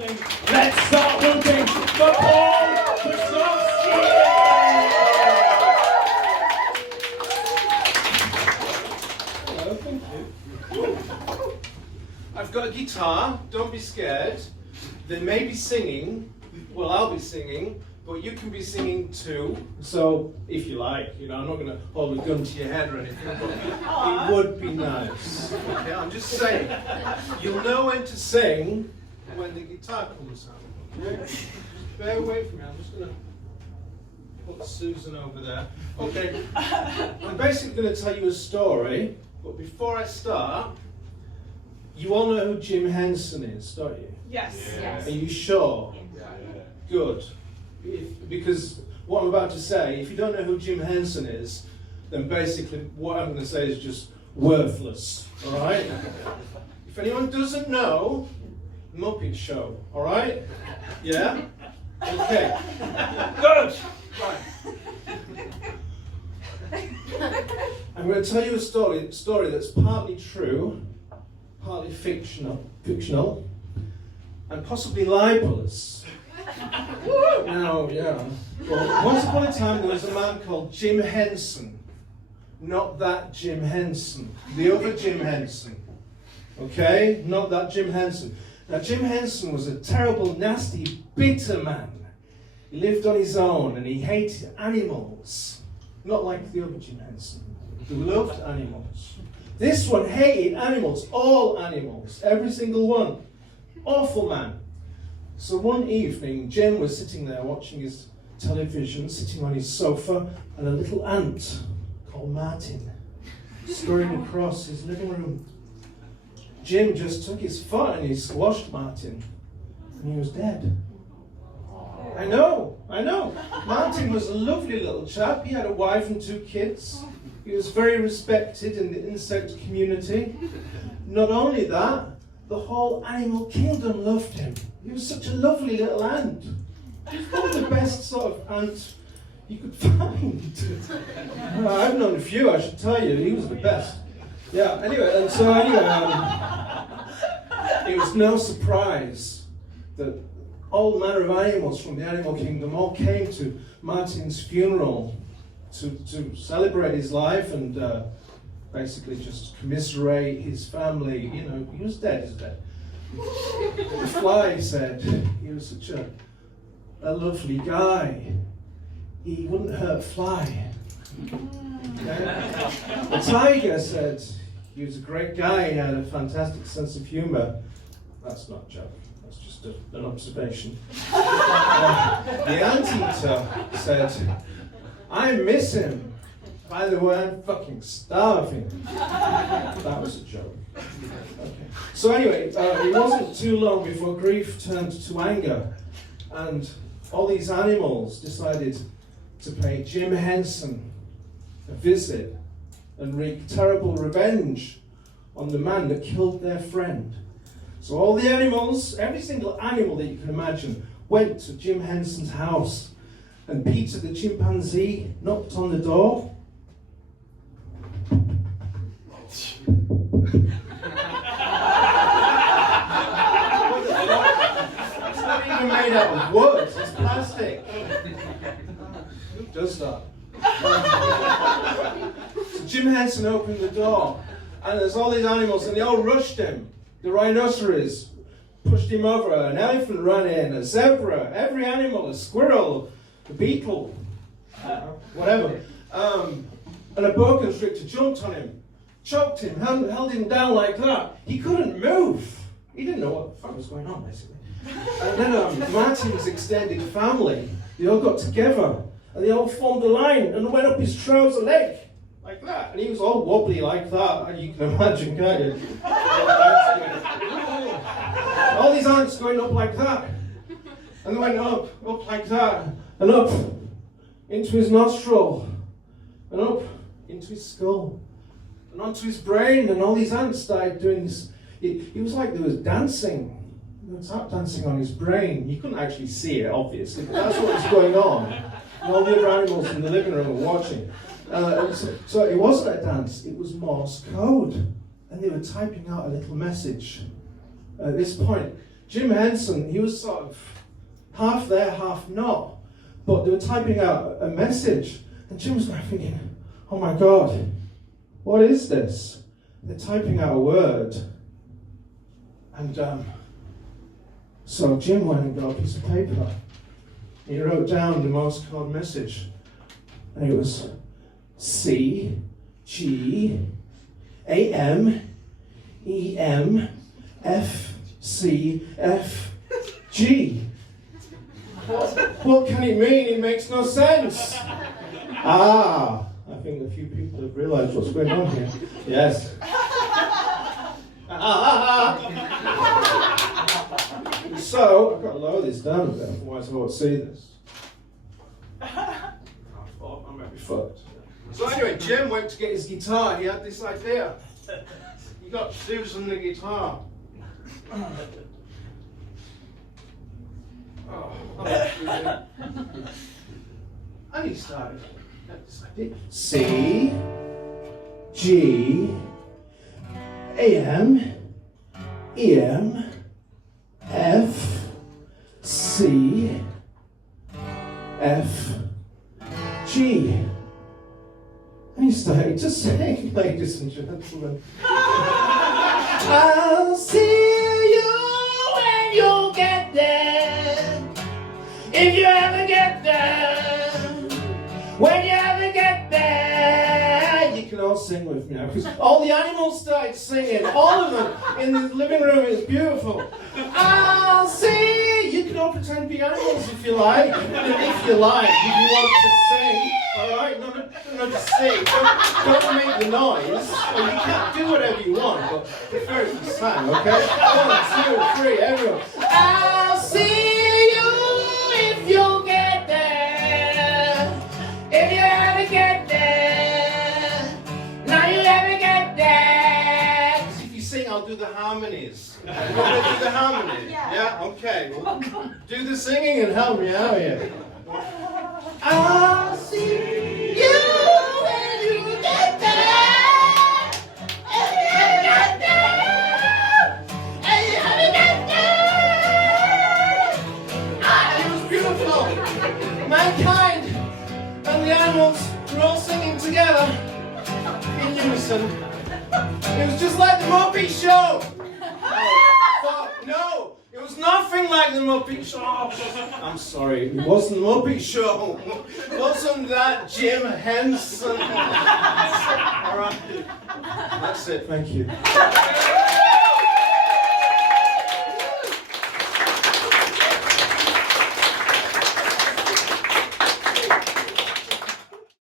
Let's start looking for Paul Kosowski! Hello, thank you. I've got a guitar, don't be scared. They may be singing, well, I'll be singing, but you can be singing too. So, if you like, I'm not going to hold a gun to your head or anything, but it would be nice. Okay, I'm just saying, you'll know when to sing when the guitar comes out. Okay? Just bear away from me, I'm just going to put Susan over there. Okay, I'm basically going to tell you a story, but before I start, you all know who Jim Henson is, don't you? Yes. Yes. Are you sure? Yeah. Good. Because what I'm about to say, if you don't know who Jim Henson is, then basically what I'm going to say is just worthless, all right? If anyone doesn't know, Muppet Show, all right? Yeah? Okay. Good. Right. I'm going to tell you a story that's partly true, partly fictional, and possibly libelous. Now, yeah. Well, once upon a time there was a man called Jim Henson. Not that Jim Henson. The other Jim Henson. Okay? Not that Jim Henson. Now, Jim Henson was a terrible, nasty, bitter man. He lived on his own and he hated animals. Not like the other Jim Henson, who loved animals. This one hated animals, all animals, every single one. Awful man. So one evening, Jim was sitting there watching his television, sitting on his sofa, and a little ant called Martin scurried across his living room. Jim just took his foot and he squashed Martin, and he was dead. I know. Martin was a lovely little chap. He had a wife and 2 kids. He was very respected in the insect community. Not only that, the whole animal kingdom loved him. He was such a lovely little ant. He was one of the best sort of ant you could find. I've known a few, I should tell you. He was the best. Yeah, anyway, it was no surprise that all manner of animals from the animal kingdom all came to Martin's funeral to celebrate his life and basically just commiserate his family. He was dead, he's dead. The fly said he was such a lovely guy. He wouldn't hurt a fly. Okay? The tiger said he was a great guy. He had a fantastic sense of humor. That's not a joke. That's just an observation. The anteater said, I miss him. By the way, I'm fucking starving. That was a joke. Okay. So anyway, it wasn't too long before grief turned to anger, and all these animals decided to pay Jim Henson a visit and wreak terrible revenge on the man that killed their friend. So all the animals, every single animal that you can imagine, went to Jim Henson's house, and Peter the chimpanzee knocked on the door. It's not even made out of wood, it's plastic. Who does that? So Jim Henson opened the door, and there's all these animals, and they all rushed him. The rhinoceros pushed him over, an elephant ran in, a zebra, every animal, a squirrel, a beetle, whatever. And a boa constrictor jumped on him, choked him, held him down like that. He couldn't move. He didn't know what the fuck was going on, basically. And then Martin's extended family, they all got together, and they all formed a line and went up his trouser leg, like that. And he was all wobbly like that, you can imagine, can't you? All these ants going up like that. And they went up like that, and up into his nostril, and up into his skull, and onto his brain, and all these ants started doing this. It was like there was dancing. There was tap dancing on his brain. You couldn't actually see it, obviously, but that's what was going on. And all the other animals in the living room were watching. So it wasn't a dance, it was Morse code. And they were typing out a little message. At this point, Jim Henson, he was sort of half there, half not. But they were typing out a message, and Jim was like thinking, oh my God, what is this? They're typing out a word. And so Jim went and got a piece of paper. He wrote down the Morse code message. And it was C, G, A, M, E, M, F, C, F, G. What can it mean? It makes no sense. I think a few people have realised what's going on here. Yes. So, I've got to lower this down a bit, otherwise I won't see this. I might be fucked. So anyway, Jim went to get his guitar. He had this idea. You got to do some on the guitar. And he started. C, G, A, M, E, M, F, C, F, G. And he started to sing, ladies and gentlemen. I'll see you when you get there. If you ever get there. When you ever get there. You can all sing with me now, because all the animals started singing. All of them in the living room. It's beautiful. I'll see. You can all pretend to be animals if you like. If you like, if you want to sing. Alright, not to sing. Don't make the noise. Well, you can't do whatever you want, but prefer if you sang, okay? 1, 2, 3, everyone. I'll see you if you get there. If you ever get there. Now you ever get there. Because if you sing, I'll do the harmonies. You want me to do the harmonies? Yeah? Okay. Well, do the singing and help me out here. I'll see you when you get there. If you ever get there. If you ever get there. It was beautiful. Mankind and the animals were all singing together in unison. It was just like the Muppet Show. No, it was nothing like the Muppet Show. I'm sorry, it wasn't the Muppet Show. Wasn't that Jim Henson? All right, that's it. Thank you.